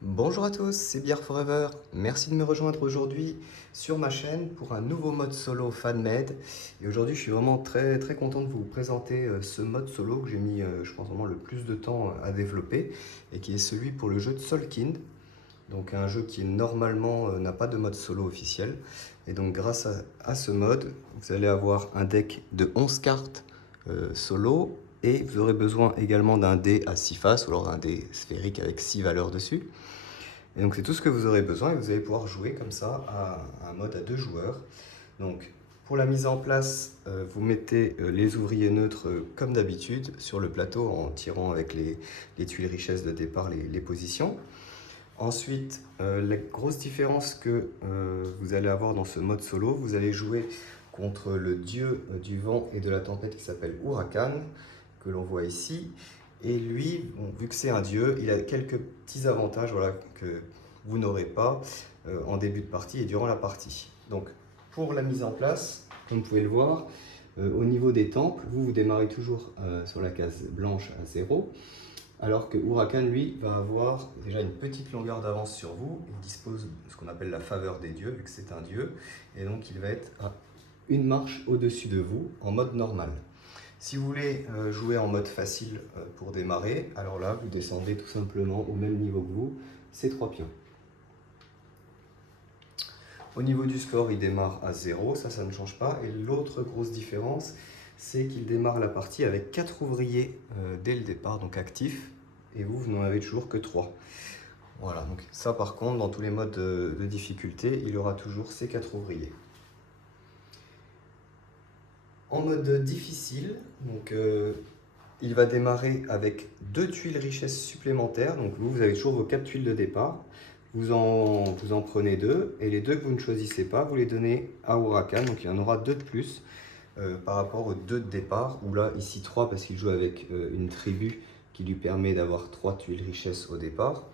Bonjour à tous, c'est Bière Forever. Merci de me rejoindre aujourd'hui sur ma chaîne pour un nouveau mode solo FanMed. Et aujourd'hui, je suis vraiment très content de vous présenter ce mode solo que j'ai mis, je pense, vraiment le plus de temps à développer et qui est celui pour le jeu de Solkind. Donc un jeu qui normalement n'a pas de mode solo officiel. Et donc grâce à ce mode, vous allez avoir un deck de 11 cartes solo et vous aurez besoin également d'un dé à 6 faces ou alors d'un dé sphérique avec 6 valeurs dessus. Et donc c'est tout ce que vous aurez besoin et vous allez pouvoir jouer comme ça à un mode à 2 joueurs. Donc pour la mise en place, vous mettez les ouvriers neutres comme d'habitude sur le plateau en tirant avec les tuiles richesse de départ les positions. Ensuite, la grosse différence que vous allez avoir dans ce mode solo, vous allez jouer contre le dieu du vent et de la tempête qui s'appelle Huracan, que l'on voit ici. Et lui, bon, vu que c'est un dieu, il a quelques petits avantages voilà, que vous n'aurez pas en début de partie et durant la partie. Donc, pour la mise en place, comme vous pouvez le voir, au niveau des temples, vous démarrez toujours sur la case blanche à 0. Alors que Huracan, lui, va avoir déjà une petite longueur d'avance sur vous. Il dispose de ce qu'on appelle la faveur des dieux, vu que c'est un dieu. Et donc, il va être à une marche au-dessus de vous, en mode normal. Si vous voulez jouer en mode facile pour démarrer, alors là, vous descendez tout simplement au même niveau que vous, ces 3 pions. Au niveau du score, il démarre à 0, ça ne change pas. Et l'autre grosse différence, c'est qu'il démarre la partie avec 4 ouvriers dès le départ, donc actifs, et vous n'en avez toujours que 3. Voilà, donc ça par contre, dans tous les modes de difficulté, il aura toujours ces 4 ouvriers. En mode difficile, donc, il va démarrer avec 2 tuiles richesse supplémentaires, donc vous avez toujours vos 4 tuiles de départ. Vous en prenez 2, et les 2 que vous ne choisissez pas, vous les donnez à Huracan, donc il y en aura 2 de plus par rapport aux 2 de départ, ou là ici 3 parce qu'il joue avec une tribu qui lui permet d'avoir 3 tuiles richesse au départ.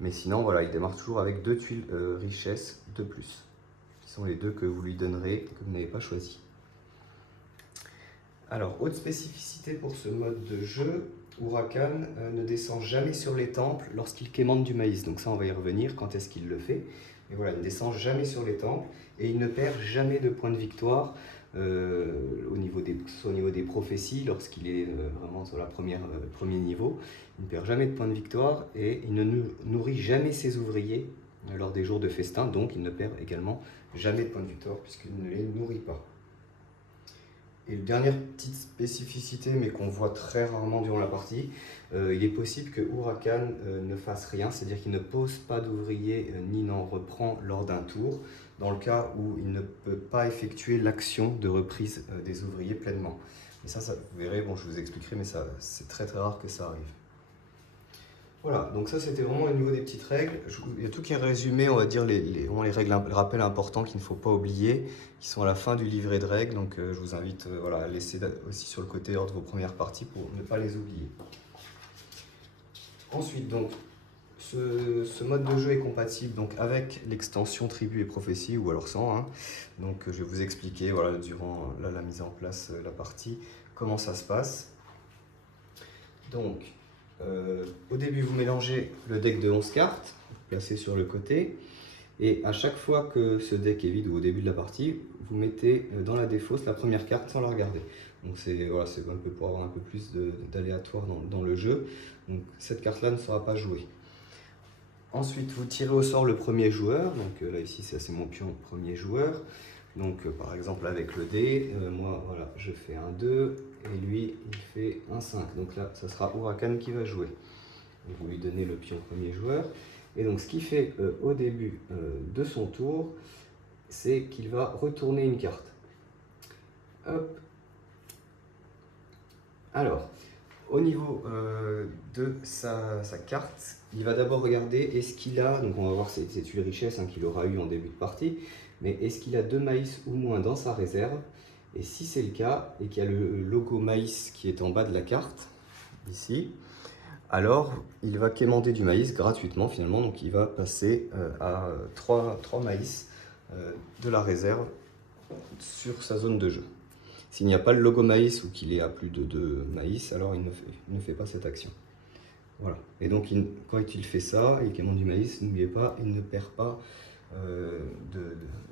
Mais sinon, voilà, il démarre toujours avec 2 tuiles richesse de plus, qui sont les 2 que vous lui donnerez et que vous n'avez pas choisi. Alors, autre spécificité pour ce mode de jeu, Huracan ne descend jamais sur les temples lorsqu'il quémande du maïs. Donc ça, on va y revenir, quand est-ce qu'il le fait. Mais voilà, il ne descend jamais sur les temples et il ne perd jamais de points de victoire que ce soit au niveau des prophéties, lorsqu'il est vraiment sur la premier niveau. Il ne perd jamais de points de victoire et il ne nourrit jamais ses ouvriers lors des jours de festin. Donc il ne perd également jamais de points de victoire puisqu'il ne les nourrit pas. Et une dernière petite spécificité, mais qu'on voit très rarement durant la partie, il est possible que Huracan ne fasse rien, c'est-à-dire qu'il ne pose pas d'ouvrier ni n'en reprend lors d'un tour, dans le cas où il ne peut pas effectuer l'action de reprise des ouvriers pleinement. Et ça, vous verrez, bon, je vous expliquerai, mais c'est très rare que ça arrive. Voilà, donc ça c'était vraiment au niveau des petites règles. Il y a tout qui est résumé, on va dire les règles, les rappels importants qu'il ne faut pas oublier, qui sont à la fin du livret de règles. Donc je vous invite voilà, à laisser aussi sur le côté lors de vos premières parties pour ne pas les oublier. Ensuite, donc, ce mode de jeu est compatible donc, avec l'extension tribu et prophétie, ou alors sans. Hein. Donc je vais vous expliquer voilà, durant la mise en place de la partie comment ça se passe. Donc, au début, vous mélangez le deck de 11 cartes, placé sur le côté, et à chaque fois que ce deck est vide ou au début de la partie, vous mettez dans la défausse la première carte sans la regarder. Donc c'est voilà, un peu pour avoir un peu plus d'aléatoire dans le jeu. Donc cette carte-là ne sera pas jouée. Ensuite, vous tirez au sort le premier joueur. Donc là ici, c'est mon pion premier joueur. Donc par exemple avec le dé, moi voilà, je fais un 2 et lui il fait un 5. Donc là, ça sera Huracan qui va jouer. Donc, vous lui donnez le pion premier joueur. Et donc ce qu'il fait au début de son tour, c'est qu'il va retourner une carte. Hop. Alors, au niveau de sa carte, il va d'abord regarder est-ce qu'il a, donc on va voir ses tuiles richesse hein, qu'il aura eu en début de partie, mais est-ce qu'il a 2 maïs ou moins dans sa réserve? Et si c'est le cas, et qu'il y a le logo maïs qui est en bas de la carte, ici, alors il va quémander du maïs gratuitement finalement, donc il va passer à 3 maïs de la réserve sur sa zone de jeu. S'il n'y a pas le logo maïs ou qu'il est à plus de 2 maïs, alors il ne fait pas cette action. Voilà. Et donc, quand il fait ça et qu'il mange du maïs, n'oubliez pas, il ne perd pas, il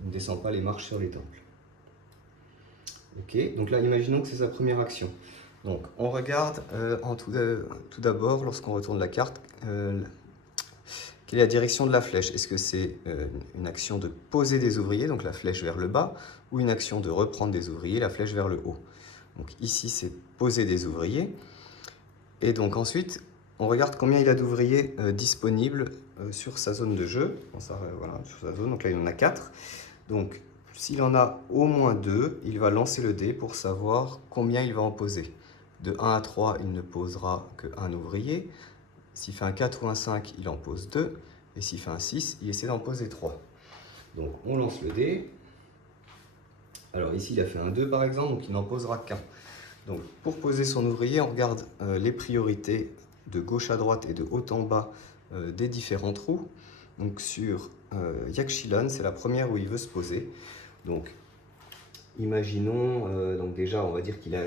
ne descend pas les marches sur les temples. Ok, donc là, imaginons que c'est sa première action. Donc, on regarde tout d'abord, lorsqu'on retourne la carte, quelle est la direction de la flèche? Est-ce que c'est une action de poser des ouvriers, donc la flèche vers le bas, ou une action de reprendre des ouvriers, la flèche vers le haut? Donc ici, c'est poser des ouvriers. Et donc ensuite, on regarde combien il a d'ouvriers disponibles sur sa zone de jeu. Voilà, sur sa zone, donc là, il en a 4. Donc, s'il en a au moins 2, il va lancer le dé pour savoir combien il va en poser. De 1 à 3, il ne posera qu'un ouvrier. S'il fait un 4 ou un 5, il en pose 2. Et s'il fait un 6, il essaie d'en poser 3. Donc, on lance le dé. Alors ici, il a fait un 2 par exemple, donc il n'en posera qu'un. Donc, pour poser son ouvrier, on regarde les priorités de gauche à droite et de haut en bas des différents trous. Donc, sur Yaxchilan, c'est la première où il veut se poser. Donc, imaginons, donc déjà, on va dire qu'il a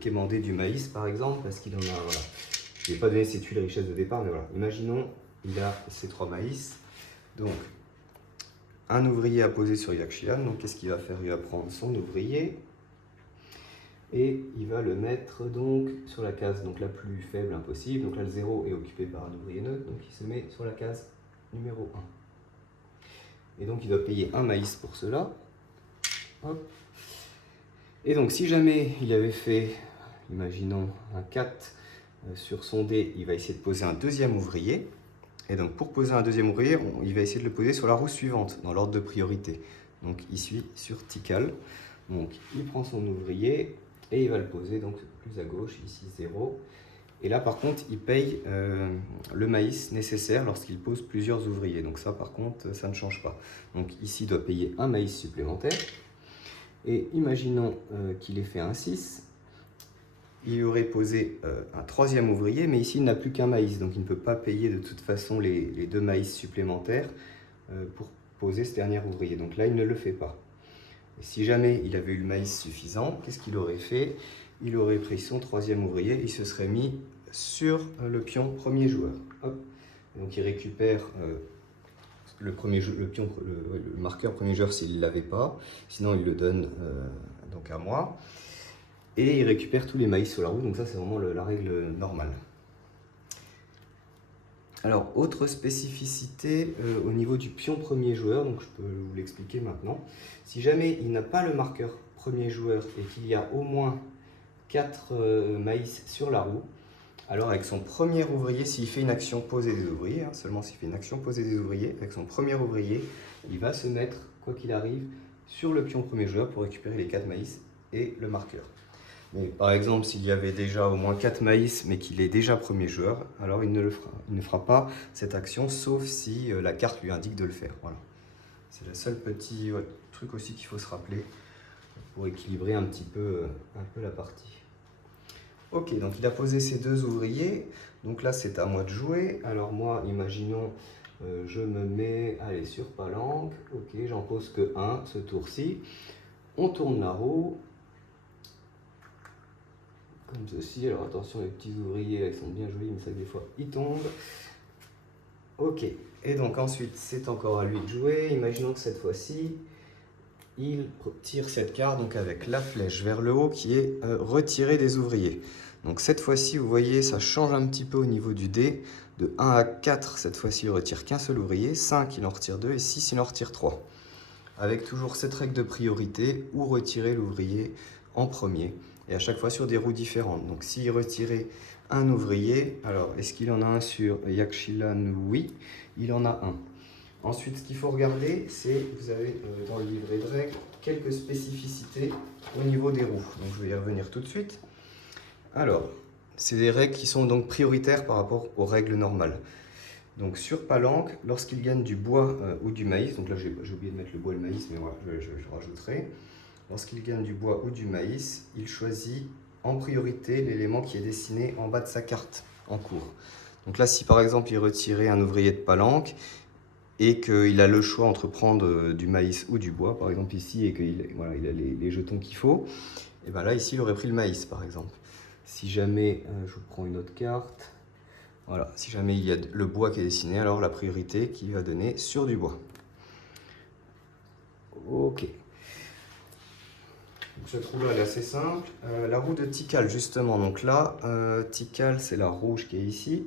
quémandé du maïs, par exemple, parce qu'il en a, voilà. Je ne vais pas donner ses tuiles richesses de départ, mais voilà. Imaginons, il a ses 3 maïs. Donc, un ouvrier à poser sur Yaxchilan. Donc, qu'est-ce qu'il va faire? Il va prendre son ouvrier et il va le mettre donc sur la case donc la plus faible impossible. Donc là, le 0 est occupé par un ouvrier neutre, donc il se met sur la case numéro 1. Et donc, il doit payer un maïs pour cela. Hop. Et donc, si jamais il avait fait, imaginons, un 4 sur son dé, il va essayer de poser un deuxième ouvrier. Et donc, pour poser un deuxième ouvrier, il va essayer de le poser sur la roue suivante, dans l'ordre de priorité. Donc, ici, sur Tikal. Donc, il prend son ouvrier et il va le poser donc plus à gauche, ici 0. Et là, par contre, il paye le maïs nécessaire lorsqu'il pose plusieurs ouvriers. Donc ça, par contre, ça ne change pas. Donc ici, il doit payer un maïs supplémentaire. Et imaginons qu'il ait fait un 6. Il aurait posé un troisième ouvrier, mais ici, il n'a plus qu'un maïs. Donc il ne peut pas payer de toute façon les 2 maïs supplémentaires pour poser ce dernier ouvrier. Donc là, il ne le fait pas. Et si jamais il avait eu le maïs suffisant, qu'est-ce qu'il aurait fait? Il aurait pris son troisième ouvrier et il se serait mis sur le pion premier joueur. Hop. Donc il récupère le marqueur premier joueur s'il ne l'avait pas. Sinon, il le donne donc à moi. Et il récupère tous les maïs sur la roue. Donc ça, c'est vraiment la règle normale. Alors, autre spécificité au niveau du pion premier joueur, donc je peux vous l'expliquer maintenant. Si jamais il n'a pas le marqueur premier joueur et qu'il y a au moins 4 maïs sur la roue, alors avec son premier ouvrier, s'il fait une action poser des ouvriers, seulement s'il fait une action poser des ouvriers, avec son premier ouvrier, il va se mettre, quoi qu'il arrive, sur le pion premier joueur pour récupérer les 4 maïs et le marqueur. Mais par exemple, s'il y avait déjà au moins 4 maïs, mais qu'il est déjà premier joueur, alors il ne fera pas cette action, sauf si la carte lui indique de le faire. Voilà. C'est le seul petit truc aussi qu'il faut se rappeler pour équilibrer un peu la partie. Ok, donc il a posé ses 2 ouvriers. Donc là, c'est à moi de jouer. Alors moi, imaginons, je me mets, allez, sur palanque. Ok, j'en pose que 1 ce tour-ci. On tourne la roue. Comme ceci. Alors attention, les petits ouvriers, ils sont bien jolis, mais ça des fois, ils tombent. Ok, et donc ensuite, c'est encore à lui de jouer. Imaginons que cette fois-ci, il tire cette carte donc avec la flèche vers le haut qui est retirer des ouvriers. Donc cette fois-ci, vous voyez, ça change un petit peu au niveau du dé. De 1 à 4, cette fois-ci, il ne retire qu'un seul ouvrier. 5, il en retire 2 et 6, il en retire 3. Avec toujours cette règle de priorité où retirer l'ouvrier en premier. Et à chaque fois sur des roues différentes. Donc s'il retirait un ouvrier, alors est-ce qu'il en a un sur Yaxchilan? Oui, il en a un. Ensuite, ce qu'il faut regarder, c'est, vous avez dans le livret de règles, quelques spécificités au niveau des roues. Donc je vais y revenir tout de suite. Alors, c'est des règles qui sont donc prioritaires par rapport aux règles normales. Donc sur palanque, lorsqu'il gagne du bois ou du maïs, donc là j'ai oublié de mettre le bois et le maïs, mais voilà, je rajouterai. Lorsqu'il gagne du bois ou du maïs, il choisit en priorité l'élément qui est dessiné en bas de sa carte en cours. Donc là, si par exemple il retirait un ouvrier de palanque et qu'il a le choix entre prendre du maïs ou du bois, par exemple ici, et qu'il a les jetons qu'il faut, et bien là, ici, il aurait pris le maïs, par exemple. Si jamais, je vous prends une autre carte, Voilà, si jamais il y a le bois qui est dessiné, alors la priorité qui va donner sur du bois. Ok. Donc cette roue-là, elle est assez simple. La roue de Tikal, justement. Donc là, Tikal, c'est la rouge qui est ici.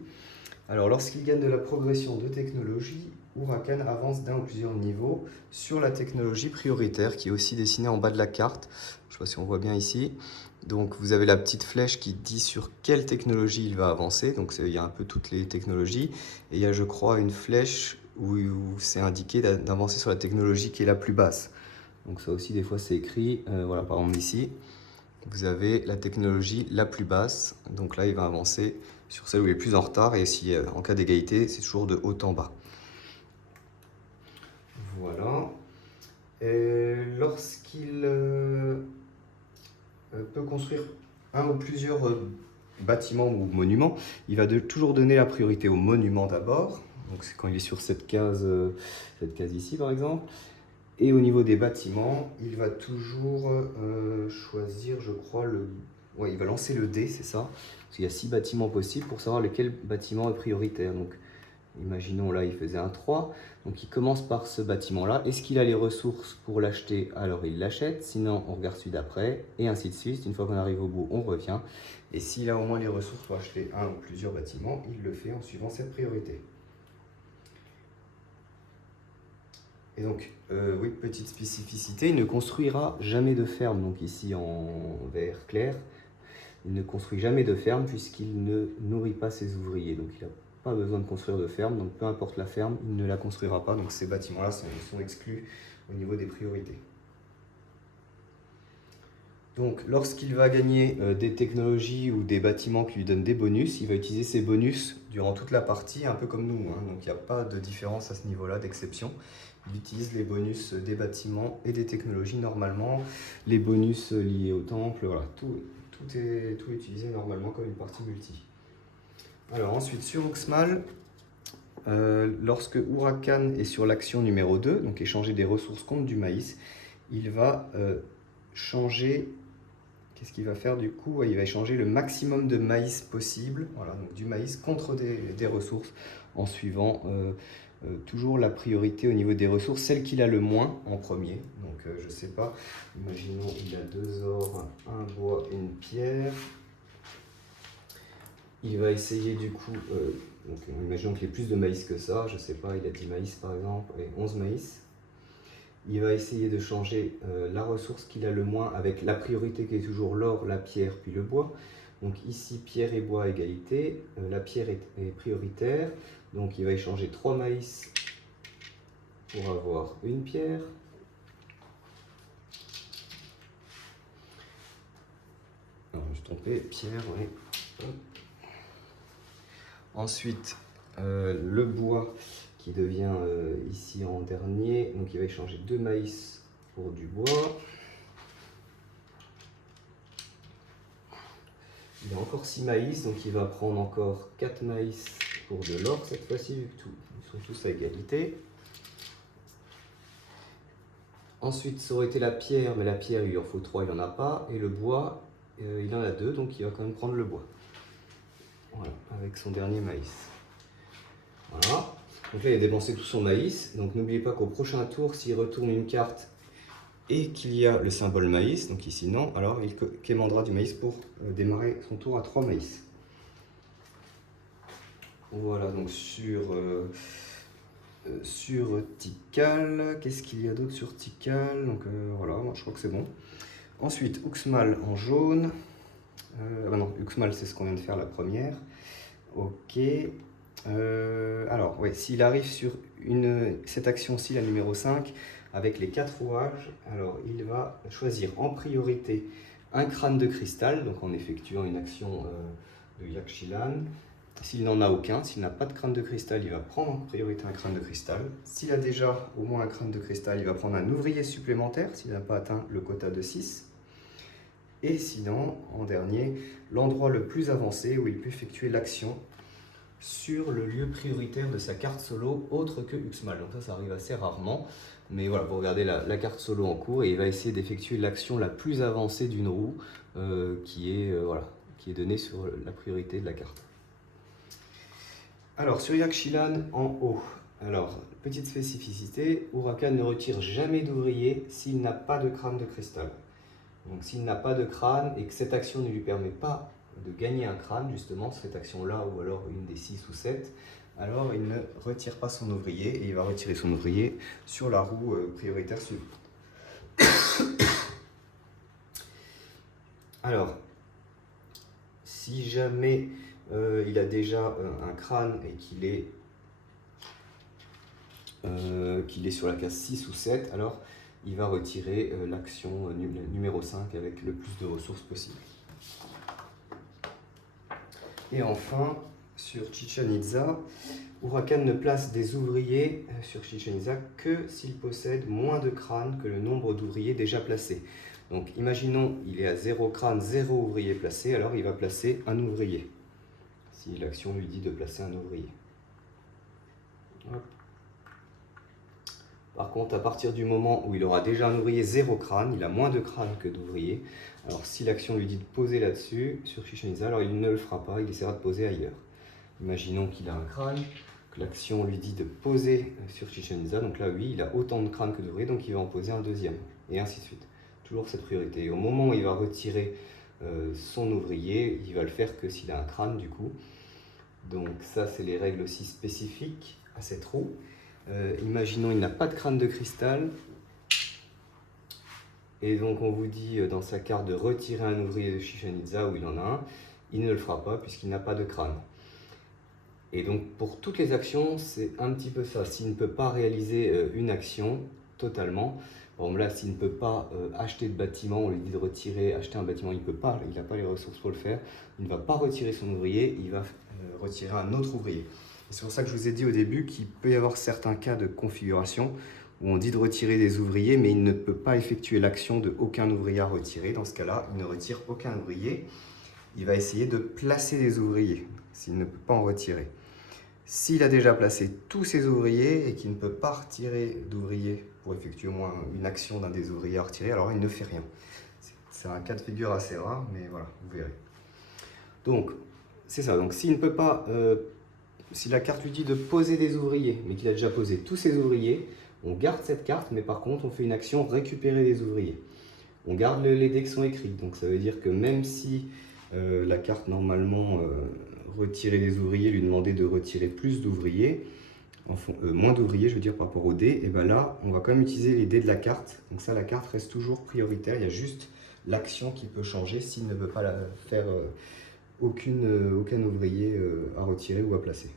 Alors, lorsqu'il gagne de la progression de technologie, Huracan avance d'un ou plusieurs niveaux sur la technologie prioritaire qui est aussi dessinée en bas de la carte. Je ne sais pas si on voit bien ici. Donc, vous avez la petite flèche qui dit sur quelle technologie il va avancer. Donc, il y a un peu toutes les technologies. Et il y a, je crois, une flèche où c'est indiqué d'avancer sur la technologie qui est la plus basse. Donc, ça aussi, des fois, c'est écrit. Voilà, par exemple, ici, vous avez la technologie la plus basse. Donc là, il va avancer sur celle où il est plus en retard. Et si en cas d'égalité, c'est toujours de haut en bas. Voilà. Lorsqu'il peut construire un ou plusieurs bâtiments ou monuments, il va toujours donner la priorité au monument d'abord. Donc c'est quand il est sur cette case ici par exemple. Et au niveau des bâtiments, il va toujours choisir, je crois, ouais, il va lancer le dé, c'est ça. Parce qu'il y a 6 bâtiments possibles pour savoir lequel bâtiment est prioritaire. Donc, imaginons là, il faisait un 3. Donc, il commence par ce bâtiment-là. Est-ce qu'il a les ressources pour l'acheter? Alors, il l'achète. Sinon, on regarde celui d'après. Et ainsi de suite. Une fois qu'on arrive au bout, on revient. Et s'il a au moins les ressources pour acheter un ou plusieurs bâtiments, il le fait en suivant cette priorité. Et donc, oui, petite spécificité, il ne construira jamais de ferme. Donc ici en vert clair, il ne construit jamais de ferme puisqu'il ne nourrit pas ses ouvriers. Donc il n'a pas besoin de construire de ferme. Donc peu importe la ferme, il ne la construira pas. Donc ces bâtiments-là sont exclus au niveau des priorités. Donc lorsqu'il va gagner des technologies ou des bâtiments qui lui donnent des bonus, il va utiliser ces bonus durant toute la partie, un peu comme nous. Donc il n'y a pas de différence à ce niveau-là, d'exception. Il utilise les bonus des bâtiments et des technologies normalement. Les bonus liés au temple, voilà, tout est utilisé normalement comme une partie multi. Alors ensuite sur Uxmal, lorsque Huracan est sur l'action numéro 2, donc échanger des ressources contre du maïs, il va changer. Qu'est-ce qu'il va faire du coup? Il va échanger le maximum de maïs possible, voilà, donc du maïs contre des ressources en suivant toujours la priorité au niveau des ressources, celle qu'il a le moins en premier. Donc je sais pas, imaginons il a 2 ors, un bois, une pierre. Il va essayer du coup, donc imaginons qu'il ait plus de maïs que ça, je sais pas, il a 10 maïs par exemple, et 11 maïs. Il va essayer de changer la ressource qu'il a le moins avec la priorité qui est toujours l'or, la pierre, puis le bois. Donc ici, pierre et bois à égalité. La pierre est prioritaire. Donc il va échanger 3 maïs pour avoir une pierre. Non, je me suis trompé, pierre, oui. Ensuite, le bois qui devient ici en dernier. Donc il va échanger 2 maïs pour du bois. Il a encore 6 maïs, donc il va prendre encore 4 maïs pour de l'or cette fois-ci, vu que ils sont tous à égalité. Ensuite, ça aurait été la pierre, mais la pierre, il en faut 3, il n'en a pas. Et le bois, il en a 2, donc il va quand même prendre le bois. Voilà, avec son dernier maïs. Voilà. Donc là, il a dépensé tout son maïs. Donc n'oubliez pas qu'au prochain tour, s'il retourne une carte et qu'il y a le symbole maïs, donc ici non, alors il quémandera du maïs pour démarrer son tour à 3 maïs. Voilà, donc sur Tikal, qu'est-ce qu'il y a d'autre sur Tikal? Donc voilà, moi je crois que c'est bon. Ensuite, Uxmal en jaune. Non, Uxmal c'est ce qu'on vient de faire la première. Ok. Alors, ouais, s'il arrive sur cette action-ci, la numéro 5, avec les 4 rouages, alors il va choisir en priorité un crâne de cristal, donc en effectuant une action de Yakshilan. S'il n'en a aucun, s'il n'a pas de crâne de cristal, il va prendre en priorité un crâne de cristal. S'il a déjà au moins un crâne de cristal, il va prendre un ouvrier supplémentaire s'il n'a pas atteint le quota de 6. Et sinon, en dernier, l'endroit le plus avancé où il peut effectuer l'action sur le lieu prioritaire de sa carte solo autre que Uxmal. Donc ça arrive assez rarement. Mais voilà, vous regardez la carte solo en cours et il va essayer d'effectuer l'action la plus avancée d'une roue qui est donnée sur la priorité de la carte. Alors, sur Yaxchilan, en haut, alors, petite spécificité, Huracan ne retire jamais d'ouvrier s'il n'a pas de crâne de cristal. Donc, s'il n'a pas de crâne et que cette action ne lui permet pas de gagner un crâne, justement, cette action-là, ou alors une des 6 ou 7, alors il ne retire pas son ouvrier et il va retirer son ouvrier sur la roue prioritaire suivante. Alors, si jamais il a déjà un crâne et qu'il est sur la case 6 ou 7, alors il va retirer l'action numéro 5 avec le plus de ressources possible. Et enfin, sur Chichen Itza, Huracan ne place des ouvriers sur Chichen Itza que s'il possède moins de crânes que le nombre d'ouvriers déjà placés. Donc imaginons il est à 0 crâne, 0 ouvrier placé, alors il va placer un ouvrier, si l'action lui dit de placer un ouvrier. Hop. Par contre, à partir du moment où il aura déjà un ouvrier 0 crâne, il a moins de crâne que d'ouvriers. Alors si l'action lui dit de poser là-dessus, sur Chichen Itza, alors il ne le fera pas, il essaiera de poser ailleurs. Imaginons qu'il a un crâne, que l'action lui dit de poser sur Chichen Itza, donc là oui, il a autant de crânes que d'ouvriers, donc il va en poser un deuxième, et ainsi de suite. Toujours cette priorité. Et au moment où il va retirer son ouvrier, il va le faire que s'il a un crâne du coup. Donc ça, c'est les règles aussi spécifiques à cette roue. Imaginons il n'a pas de crâne de cristal, et donc on vous dit dans sa carte de retirer un ouvrier de Chichen Itza où il en a un, il ne le fera pas puisqu'il n'a pas de crâne. Et donc pour toutes les actions, c'est un petit peu ça. S'il ne peut pas réaliser une action totalement, par exemple là, s'il ne peut pas acheter de bâtiment, on lui dit de retirer, acheter un bâtiment, il ne peut pas, il n'a pas les ressources pour le faire, il ne va pas retirer son ouvrier, il va retirer un autre ouvrier. C'est pour ça que je vous ai dit au début qu'il peut y avoir certains cas de configuration où on dit de retirer des ouvriers, mais il ne peut pas effectuer l'action de aucun ouvrier à retirer. Dans ce cas-là, il ne retire aucun ouvrier. Il va essayer de placer des ouvriers, s'il ne peut pas en retirer. S'il a déjà placé tous ses ouvriers et qu'il ne peut pas retirer d'ouvriers pour effectuer au moins une action d'un des ouvriers à retirer, alors il ne fait rien. C'est un cas de figure assez rare, mais voilà, vous verrez. Donc, c'est ça. Donc, s'il ne peut pas, si la carte lui dit de poser des ouvriers, mais qu'il a déjà posé tous ses ouvriers, on garde cette carte, mais par contre, on fait une action récupérer des ouvriers. On garde les dés qui sont écrits. Donc, ça veut dire que même si la carte, normalement, retirer des ouvriers, lui demander de retirer plus d'ouvriers, moins d'ouvriers, je veux dire, par rapport aux dés, et bien là, on va quand même utiliser les dés de la carte. Donc ça, la carte reste toujours prioritaire. Il y a juste l'action qui peut changer s'il ne veut pas faire aucun ouvrier à retirer ou à placer.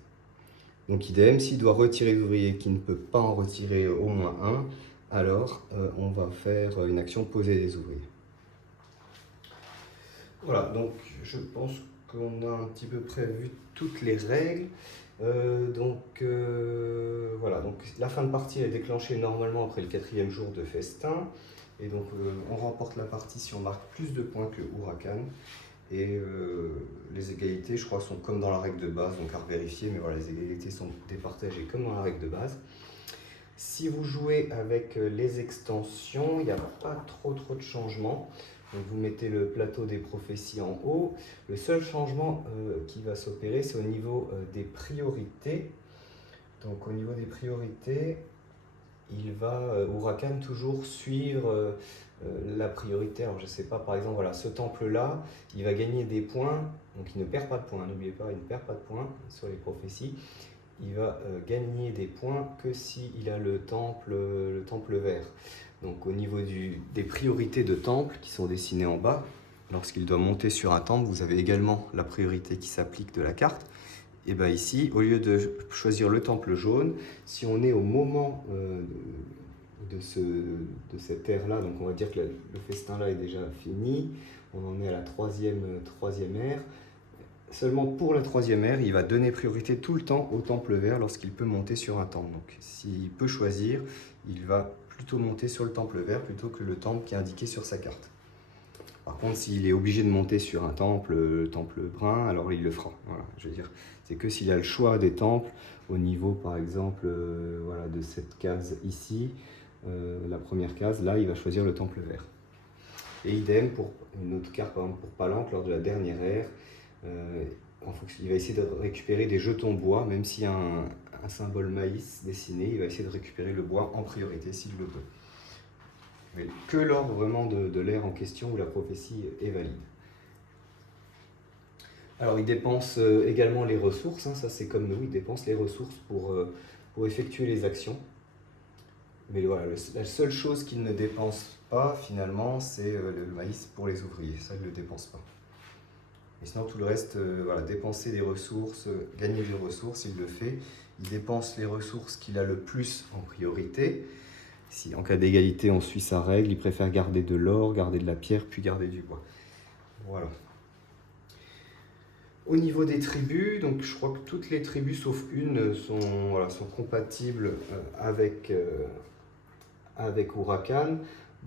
Donc idem, s'il doit retirer des ouvriers qui ne peut pas en retirer au moins un, alors on va faire une action poser des ouvriers. Voilà, donc je pense qu'on a un petit peu près vu toutes les règles. Voilà, donc la fin de partie est déclenchée normalement après le 4e jour de festin. Et donc on remporte la partie si on marque plus de points que Huracan. Et les égalités, je crois, sont comme dans la règle de base, donc à vérifier, mais voilà, les égalités sont départagées comme dans la règle de base. Si vous jouez avec les extensions, il n'y a pas trop de changements. Donc vous mettez le plateau des prophéties en haut. Le seul changement qui va s'opérer, c'est au niveau des priorités. Donc au niveau des priorités, il va, Huracan, toujours suivre la priorité. Alors je ne sais pas, par exemple, voilà, ce temple-là, il va gagner des points, donc il ne perd pas de points, n'oubliez pas, il ne perd pas de points sur les prophéties. Il va gagner des points que s'il a le temple vert. Donc au niveau des priorités de temple qui sont dessinées en bas, lorsqu'il doit monter sur un temple, vous avez également la priorité qui s'applique de la carte. Et bien ici, au lieu de choisir le temple jaune, si on est au moment de cette ère-là, donc on va dire que le festin-là est déjà fini, on en est à la troisième ère. Seulement pour la 3e ère, il va donner priorité tout le temps au temple vert lorsqu'il peut monter sur un temple. Donc s'il peut choisir, il va plutôt monter sur le temple vert plutôt que le temple qui est indiqué sur sa carte. Par contre, s'il est obligé de monter sur un temple, le temple brun, alors il le fera. Voilà, je veux dire, c'est que s'il a le choix des temples, au niveau par exemple voilà, de cette case ici, la première case, là il va choisir le temple vert. Et idem pour une autre carte, par exemple pour Palanque, lors de la dernière ère, il va essayer de récupérer des jetons bois, même s'il y a un symbole maïs dessiné, il va essayer de récupérer le bois en priorité s'il le peut. Mais que lors vraiment de l'ère en question où la prophétie est valide. Alors il dépense également les ressources, hein, ça c'est comme nous, il dépense les ressources pour effectuer les actions. Mais voilà, la seule chose qu'il ne dépense pas finalement, c'est le maïs pour les ouvriers, ça il ne le dépense pas. Et sinon tout le reste, voilà, dépenser des ressources, gagner des ressources, il le fait. Il dépense les ressources qu'il a le plus en priorité. Si en cas d'égalité on suit sa règle, il préfère garder de l'or, garder de la pierre, puis garder du bois. Voilà. Au niveau des tribus, donc je crois que toutes les tribus sauf une sont compatibles avec Huracan.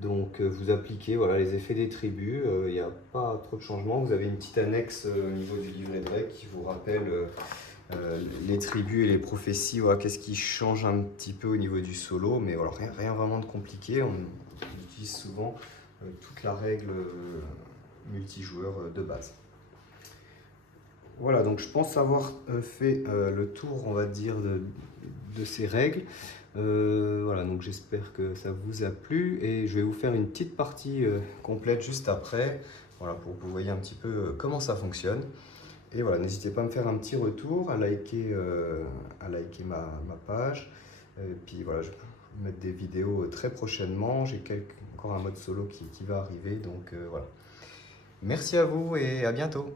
Donc vous appliquez les effets des tribus, il n'y a pas trop de changements. Vous avez une petite annexe au niveau du livret de règles qui vous rappelle les tribus et les prophéties, qu'est-ce qui change un petit peu au niveau du solo, mais voilà, rien vraiment de compliqué. On utilise souvent toute la règle multijoueur de base. Voilà, donc je pense avoir fait le tour, on va dire, de ces règles. Voilà, donc j'espère que ça vous a plu et je vais vous faire une petite partie complète juste après, voilà, pour que vous voyez un petit peu comment ça fonctionne. Et voilà, n'hésitez pas à me faire un petit retour, à liker ma page. Et puis voilà, je vais vous mettre des vidéos très prochainement. J'ai encore un mode solo qui va arriver, donc voilà. Merci à vous et à bientôt.